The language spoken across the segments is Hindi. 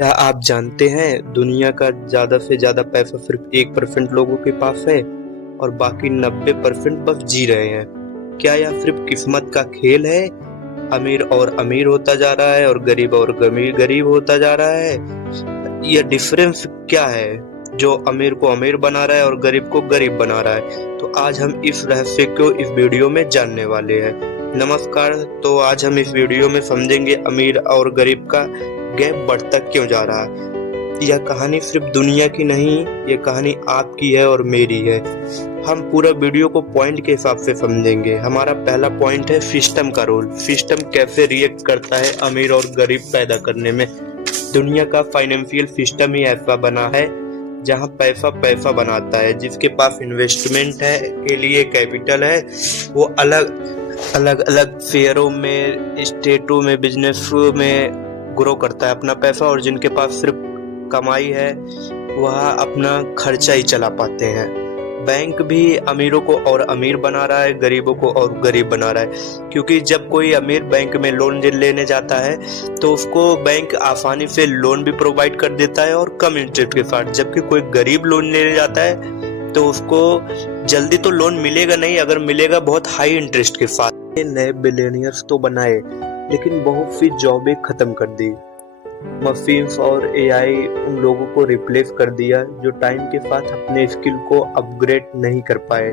क्या आप जानते हैं दुनिया का ज्यादा से ज्यादा पैसा सिर्फ 1% लोगों के पास है और बाकी 90% बस जी रहे हैं। क्या यह सिर्फ किस्मत का खेल है? अमीर और अमीर होता जा रहा है और गरीब और गरीब गरीब होता जा रहा है। यह डिफरेंस क्या है जो अमीर को अमीर बना रहा है और गरीब को गरीब बना रहा है? तो आज हम इस रहस्य को इस वीडियो में जानने वाले हैं। नमस्कार। तो आज हम इस वीडियो में समझेंगे अमीर और गरीब का गैप बढ़ता क्यों जा रहा है। यह कहानी सिर्फ दुनिया की नहीं, ये कहानी आपकी है और मेरी है। हम पूरा वीडियो को पॉइंट के हिसाब से समझेंगे। हमारा पहला पॉइंट है सिस्टम का रोल। सिस्टम कैसे रिएक्ट करता है अमीर और गरीब पैदा करने में। दुनिया का फाइनेंशियल सिस्टम ही ऐसा बना है जहां पैसा पैसा बनाता है। जिसके पास इन्वेस्टमेंट है के लिए कैपिटल है, वो अलग अलग शेयरों में, स्टेटों में, बिजनेस में ग्रो करता है अपना पैसा, और जिनके पास सिर्फ कमाई है वह अपना खर्चा ही चला पाते हैं। बैंक भी अमीरों को और अमीर बना रहा है, गरीबों को और गरीब बना रहा है। क्योंकि जब कोई अमीर बैंक में लोन लेने जाता है तो उसको बैंक आसानी से लोन भी प्रोवाइड कर देता है और कम इंटरेस्ट के साथ। जबकि कोई गरीब लोन लेने जाता है तो उसको जल्दी तो लोन मिलेगा नहीं, अगर मिलेगा बहुत हाई इंटरेस्ट के साथ। नए बिलियनियर्स तो बनाए लेकिन बहुत सी जॉबें खत्म कर दी। मशीन्स और एआई उन लोगों को रिप्लेस कर दिया जो टाइम के साथ अपने स्किल को अपग्रेड नहीं कर पाए,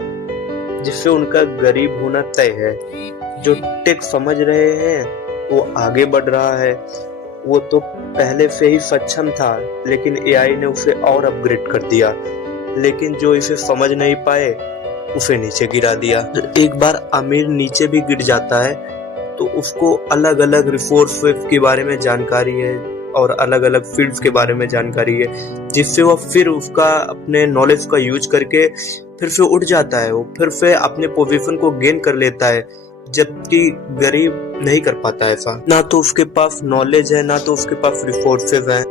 जिससे उनका गरीब होना तय है। जो टेक समझ रहे हैं वो आगे बढ़ रहा है। वो तो पहले से ही सक्षम था लेकिन एआई ने उसे और अपग्रेड कर दिया। लेकिन जो इसे समझ नहीं पाए उसे नीचे गिरा दिया। एक बार अमीर नीचे भी गिर जाता है तो उसको अलग अलग रिसोर्सेज के बारे में जानकारी है और अलग अलग फील्ड्स के बारे में जानकारी है, जिससे वो फिर उसका अपने नॉलेज का यूज करके फिर से उठ जाता है। वो फिर से अपने पोजीशन को गेन कर लेता है, जबकि गरीब नहीं कर पाता ऐसा। ना तो उसके पास नॉलेज है, ना तो उसके पास रिसोर्सेज है।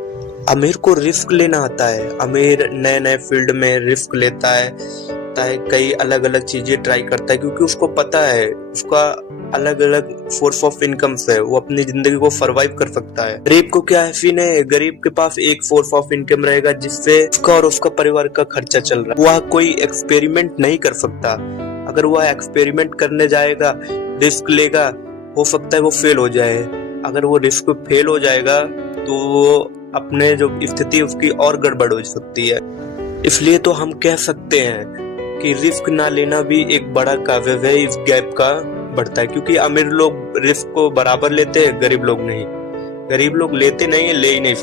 अमीर को रिस्क लेना आता है। अमीर नए नए फील्ड में रिस्क लेता है, कई अलग अलग चीजें ट्राई करता है, क्योंकि उसको पता है उसका अलग अलग सोर्स ऑफ इनकम से वो अपनी जिंदगी को सर्वाइव कर सकता है। गरीब को क्या है सीन है, गरीब के पास एक सोर्स ऑफ इनकम रहेगा जिससे उसका और उसका परिवार का खर्चा चल रहा है। वह कोई एक्सपेरिमेंट नहीं कर सकता। अगर वह एक्सपेरिमेंट करने जाएगा, रिस्क लेगा, हो सकता है वो फेल हो जाए। अगर वो रिस्क फेल हो जाएगा तो वो अपने जो स्थिति उसकी और गड़बड़ हो सकती है। इसलिए तो हम कह सकते हैं कि रिस्क ना लेना भी एक बड़ा काबिल है इस गैप का बढ़ता है। क्योंकि अमीर लोग रिस्क को बराबर लेते हैं, गरीब लोग नहीं। गरीब लोग लेते नहीं है, ले ही नहीं सकते।